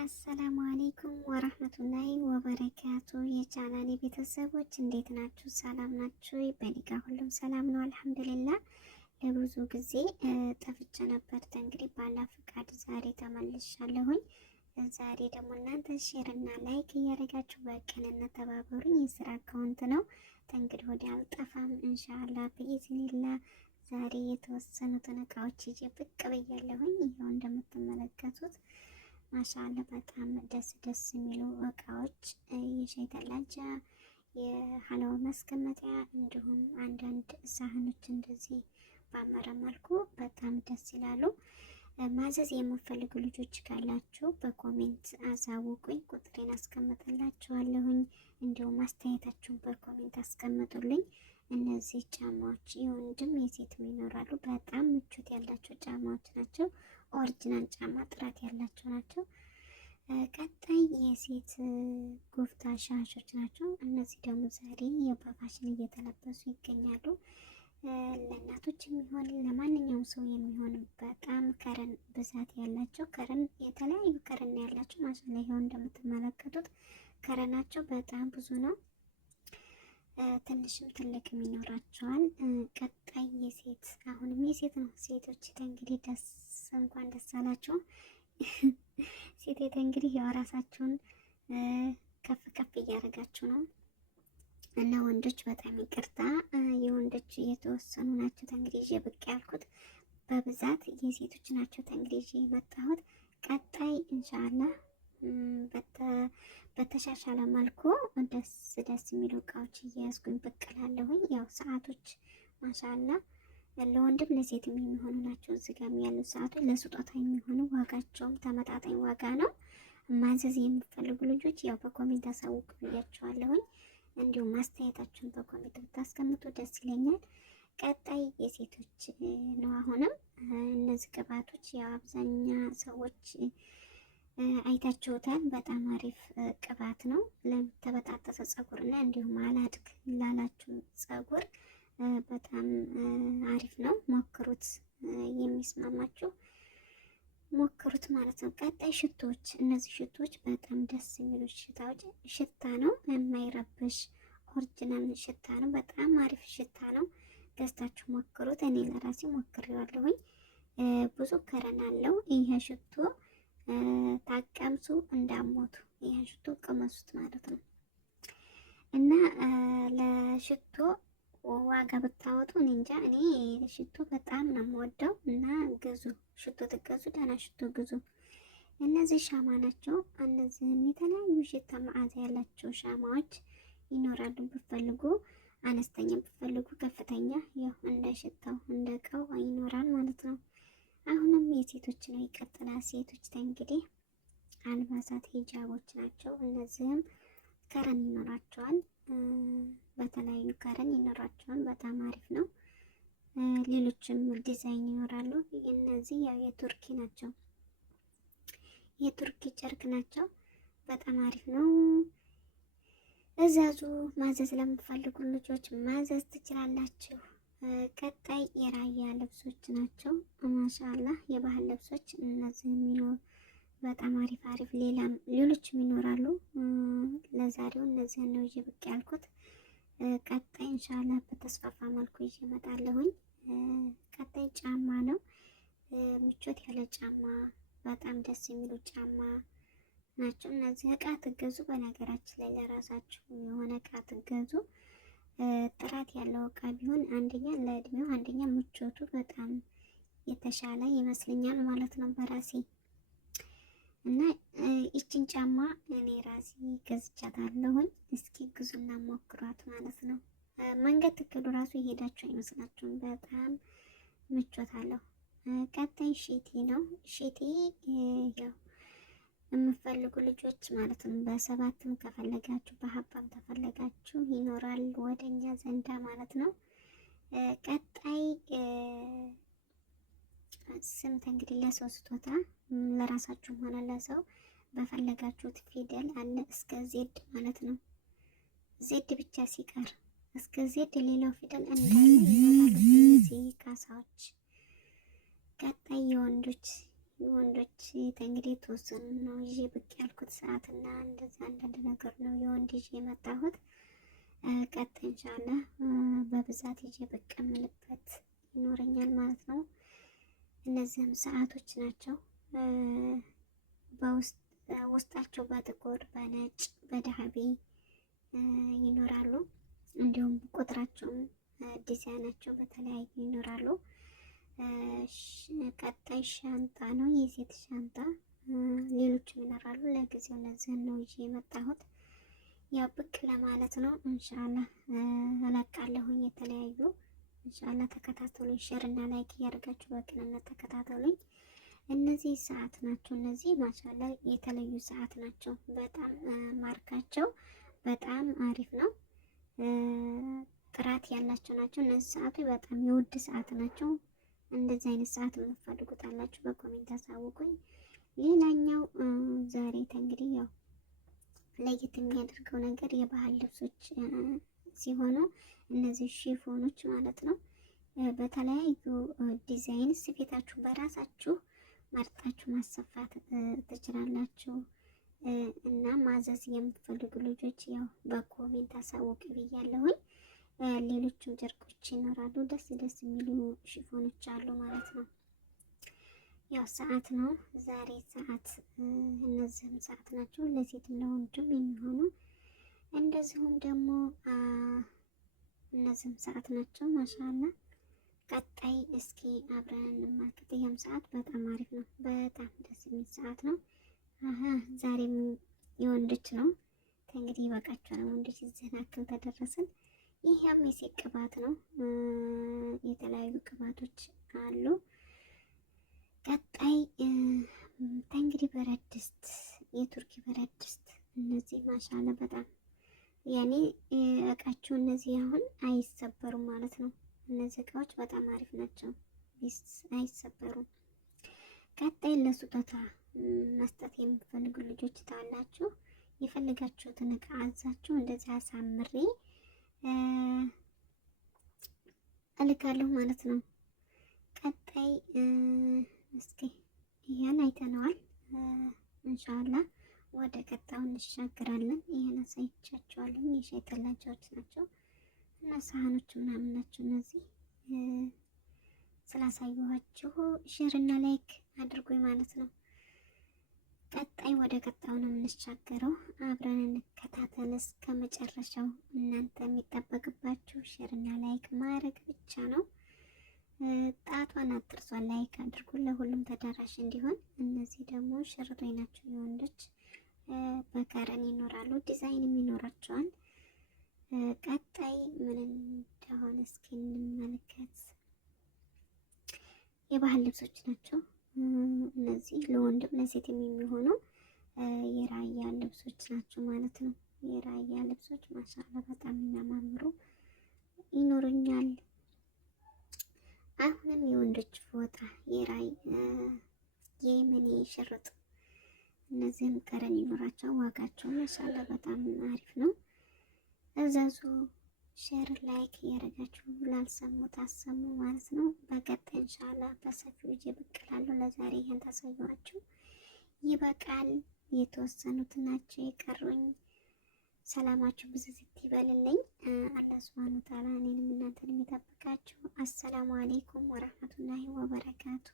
አሰላሙ አሌይኩም ወራህመቱላሂ ወበረካቱ። የቻናሌ ቤተሰቦች እንዴት ናችሁ? ሰላም ናችሁ? በእኔ ጋር ሁሉም ሰላም ነው አልሐምዱሊላህ። ለብዙ ጊዜ ጠፍቼ ነበር። እንግዲህ ባላ ፍቃድ ዛሬ ተመልሻለሁኝ። ዛሬ ደግሞ እናንተ ሼር እና ላይክ እያደረጋችሁ በቅንነት ተባበሩኝ። የስራ አካውንት ነው። እንግዲህ ወዲያ አልጠፋም ኢንሻአላህ በኢዝኒላህ። ዛሬ የተወሰኑትን እቃዎች ይዤ ብቅ ብያለሁኝ። ይኸው እንደምትመለከቱት ማሻአላ በጣም ደስ የሚሉ እቃዎች የሻይ ተላጃ፣ የሀላዋ ማስቀመጫ እንዲሁም አንዳንድ ሳህኖች እንደዚህ ባመረ መልኩ በጣም ደስ ይላሉ። ማዘዝ የምፈልጉ ልጆች ካላችሁ በኮሜንት አሳውቁኝ፣ ቁጥሬን አስቀምጥላችኋለሁኝ። እንዲሁም አስተያየታችሁን በኮሜንት አስቀምጡልኝ። እነዚህ ጫማዎች የወንድም የሴትም ይኖራሉ። በጣም ምቾት ያላቸው ጫማዎች ናቸው። ኦሪጂናል ጫማ ጥራት ያላቸው ናቸው። ቀጣይ የሴት ጉፍታ ሻሾች ናቸው። እነዚህ ደግሞ ዛሬ በፋሽን እየተለበሱ ይገኛሉ። ለእናቶች የሚሆን ለማንኛውም ሰው የሚሆን በጣም ከረን ብዛት ያላቸው ከረን የተለያዩ ከረን ያላቸው ማሻአላ ይኸው እንደምትመለከቱት ከረናቸው በጣም ብዙ ነው። ትንሽም ትልቅም ይኖራቸዋል። ቀጣይ የሴት አሁንም የሴት ነው። ሴቶች እንግዲህ እንኳን ደስ አላችሁ። ሴቶች እንግዲህ የራሳችሁን ከፍ ከፍ እያደረጋችሁ ነው እና ወንዶች በጣም ይቅርታ፣ የወንዶች የተወሰኑ ናቸው። እንግዲህ ይዤ ብቅ ያልኩት በብዛት የሴቶች ናቸው። እንግዲህ ይዤ የመጣሁት ቀጣይ ኢንሻአላህ በተሻሻለ መልኩ ደስ የሚሉ እቃዎች እያያዝኩኝ ብቅ እላለሁኝ። ያው ሰዓቶች ማሻአላ ለወንድም ለሴትም የሚሆኑ ናቸው። እዚህ ጋር ያሉ ሰዓቶች ለስጦታ የሚሆኑ ዋጋቸውም ተመጣጣኝ ዋጋ ነው። ማዘዝ የምትፈልጉ ልጆች ያው በኮሜንት አሳውቁ ብያቸዋለሁኝ። እንዲሁም ማስተያየታችሁን በኮሜንት ብታስቀምጡ ደስ ይለኛል። ቀጣይ የሴቶች ነው። አሁንም እነዚህ ቅባቶች ያው አብዛኛ ሰዎች አይታችሁታል። በጣም አሪፍ ቅባት ነው ለተበጣጠሰ ጸጉርና እንዲሁም አላድግ ላላችሁ ጸጉር በጣም አሪፍ ነው። ሞክሩት፣ የሚስማማችሁ ሞክሩት ማለት ነው። ቀጣይ ሽቶዎች፣ እነዚህ ሽቶዎች በጣም ደስ የሚሉ ሽታ ነው፣ የማይረብሽ ኦሪጂናል ሽታ ነው። በጣም አሪፍ ሽታ ነው። ገዝታችሁ ሞክሩት። እኔ ለራሴ ሞክሬዋለሁኝ። ብዙ ከረን አለው ይሄ ሽቶ። ታቀምሱ እንዳሞቱ ይሄን ሽቶ ቅመሱት ማለት ነው። እና ለሽቶ ዋጋ ብታወጡ እኔ እንጃ። እኔ ሽቶ በጣም ነው የምወደው እና ግዙ፣ ሽቶ ትገዙ፣ ደህና ሽቶ ግዙ። እነዚህ ሻማ ናቸው። እነዚህም የተለያዩ ሽታ መዓዛ ያላቸው ሻማዎች ይኖራሉ። ብፈልጉ አነስተኛ፣ ብፈልጉ ከፍተኛ፣ ያው እንደ ሽታው እንደ እቃው ይኖራል ማለት ነው። አሁንም የሴቶች ነው ይቀጥላል። ሴቶች እንግዲህ አልባሳት ሂጃቦች ናቸው። እነዚህም ከረን ይኖራቸዋል፣ በተለያዩ ከረን ይኖራቸዋል። በጣም አሪፍ ነው። ሌሎችም ዲዛይን ይኖራሉ። እነዚህ ያው የቱርኪ ናቸው፣ የቱርኪ ጨርቅ ናቸው። በጣም አሪፍ ነው። እዛዙ። ማዘዝ ለምትፈልጉ ልጆች ማዘዝ ትችላላችሁ። ቀጣይ የራያ ልብሶች ናቸው። ማሻአላህ የባህል ልብሶች እነዚህ የሚኖሩ በጣም አሪፍ ሌሎችም ይኖራሉ። ለዛሬው እነዚህ ነው ይዤ ብቅ ያልኩት። ቀጣይ ኢንሻአላህ በተስፋፋ መልኩ ይዤ እመጣለሁኝ። ቀጣይ ጫማ ነው። ምቾት ያለ ጫማ፣ በጣም ደስ የሚሉ ጫማ ናቸው። እነዚህ እቃ ትገዙ፣ በነገራችን ላይ ለራሳችሁ የሆነ እቃ ትገዙ። ጥራት ያለው እቃ ቢሆን አንደኛ ለእድሜው፣ አንደኛ ምቾቱ በጣም የተሻለ ይመስለኛል ማለት ነው በራሴ። እና ይችን ጫማ እኔ ራሴ ገዝቻታለሁኝ። እስኪ ግዙና ሞክሯት ማለት ነው። መንገድ ትክክሉ ራሱ የሄዳችሁ አይመስላችሁም። በጣም ምቾት አለው። ቀጣይ ሼቲ ነው። ሼቲ ያው የምፈልጉ ልጆች ማለት ነው በሰባትም ከፈለጋችሁ በሀባም ተፈለጋችሁ ይኖራል ወደኛ ዘንዳ ማለት ነው። ቀጣይ ስምንት እንግዲህ ለሰው ስጦታ ለራሳችሁ ሆነ ለሰው በፈለጋችሁት ፊደል አለ እስከ ዜድ ማለት ነው። ዜድ ብቻ ሲቀር እስከ ዜድ ሌላው ፊደል እንዳለ ይኖራሉ እነዚህ ካሳዎች። ቀጣይ የወንዶች የወንዶች እንግዲህ የተወሰኑ ነው ይዤ ብቅ ያልኩት ሰዓትና እንደዛ አንዳንድ ነገር ነው የወንድ ይዤ የመጣሁት። ቀጣይ ኢንሻአላህ በብዛት ይዤ ብቅ የምልበት ይኖረኛል ማለት ነው። እነዚህም ሰዓቶች ናቸው። ውስጣቸው በጥቁር በነጭ በዳህቢ ይኖራሉ። እንዲሁም ቁጥራቸውም ዲዛይናቸው በተለያዩ ይኖራሉ። ቀጣይ ሻንጣ ነው የሴት ሻንጣ፣ ሌሎችም ይኖራሉ። ለጊዜው እነዚህን ነው ይዤ የመጣሁት። ያው ብቅ ለማለት ነው። ኢንሻአላህ እለቃለሁኝ የተለያዩ። ኢንሻአላህ ተከታተሉኝ፣ ሼር እና ላይክ እያደረጋችሁ በቅንነት ተከታተሉኝ። እነዚህ ሰዓት ናቸው። እነዚህ ማሻአላ የተለዩ ሰዓት ናቸው። በጣም ማርካቸው በጣም አሪፍ ነው። ጥራት ያላቸው ናቸው። እነዚህ ሰዓቶች በጣም የውድ ሰዓት ናቸው። እንደዚህ አይነት ሰዓት የምትፈልጉት አላችሁ በኮሜንት አሳውቁኝ። ሌላኛው ዛሬ እንግዲህ ያው ለየት የሚያደርገው ነገር የባህል ልብሶች ሲሆኑ እነዚህ ሺፎኖች ማለት ነው። በተለያዩ ዲዛይን ስፌታችሁ በራሳችሁ መርጣችሁ ማሰፋት ትችላላችሁ። እና ማዘዝ የምትፈልጉ ልጆች ያው በኮሜንት አሳውቅ ብያለሁኝ። ሌሎችም ጨርቆች ይኖራሉ። ደስ ደስ የሚሉ ሺፎኖች አሉ ማለት ነው። ያው ሰዓት ነው ዛሬ ሰዓት። እነዚህም ሰዓት ናቸው ለሴትም ለወንድም የሚሆኑ። እንደዚሁም ደግሞ እነዚህም ሰዓት ናቸው ማሻአላ። ቀጣይ እስኪ አብረን እንመልከት። ይህም ሰዓት በጣም አሪፍ ነው። በጣም ደስ የሚል ሰዓት ነው። ዛሬም የወንዶች ነው። ከእንግዲህ ይበቃችኋል ወንዶች፣ እዚህ ናክል ተደረስን። ይህም የሴት ቅባት ነው። የተለያዩ ቅባቶች አሉ። ቀጣይ እንግዲህ ብረት ድስት፣ የቱርኪ ብረት ድስት። እነዚህ ማሻአላ በጣም ያኔ እቃቸው እነዚህ አሁን አይሰበሩም ማለት ነው። እነዚህ እቃዎች በጣም አሪፍ ናቸው፣ አይሰበሩም። ቀጣይ ለስጦታ መስጠት የምትፈልጉ ልጆች ታላችሁ የፈልጋችሁትን እቃ አዛችሁ እንደዚህ አሳምሬ እልካለሁ ማለት ነው። ቀጣይ እስኪ ይሄን አይተነዋል። ኢንሻአላህ ወደ ቀጣዩ እንሻገራለን። ይሄን አሳይቻችኋለሁ። የሻይ ተላጃዎች ናቸው እና ሳህኖች ምናምን ናቸው። እነዚህ ስላሳየኋችሁ ሼር እና ላይክ አድርጉኝ ማለት ነው። ቀጣይ ወደ ቀጣዩ ነው የምንሻገረው። አብረን እንከታተል እስከ መጨረሻው። እናንተ የሚጠበቅባችሁ ሼር እና ላይክ ማድረግ ብቻ ነው። ጣቷን አጥርሷን ላይክ አድርጉ ለሁሉም ተደራሽ እንዲሆን። እነዚህ ደግሞ ሽርጦች ናቸው የወንዶች። በከረን ይኖራሉ፣ ዲዛይንም ይኖራቸዋል። ቀጣይ ምን እንደሆነ እስኪ እንመለከት። የባህል ልብሶች ናቸው እነዚህ። ለወንድም ለሴትም የሚሆኑ የራያ ልብሶች ናቸው ማለት ነው። የራያ ልብሶች ማሻአላ በጣም የሚያማምሩ ይኖሩኛል። አሁንም የወንዶች ፎጣ የየመኔ ሽርጥ፣ እነዚህም ቀረን ይኖራቸው። ዋጋቸው ማሻአላ በጣም አሪፍ ነው። እዘዙ። ሼር ላይክ እያደረጋችሁ ላልሰሙት አሰሙ ማለት ነው። በቀጣይ ኢንሻአላህ በሰፊው ይዤ ብቅ እላለሁ። ለዛሬ ይሄን ታሳዩዋችሁ ይበቃል። የተወሰኑት ናቸው የቀሩኝ። ሰላማችሁ ብዝዝት ይበልልኝ። አላህ ሱብሃነሁ ወተዓላ እኔንም እናንተንም ይጠብቃችሁ። አሰላሙ አለይኩም ወራህመቱላሂ ወበረካቱ።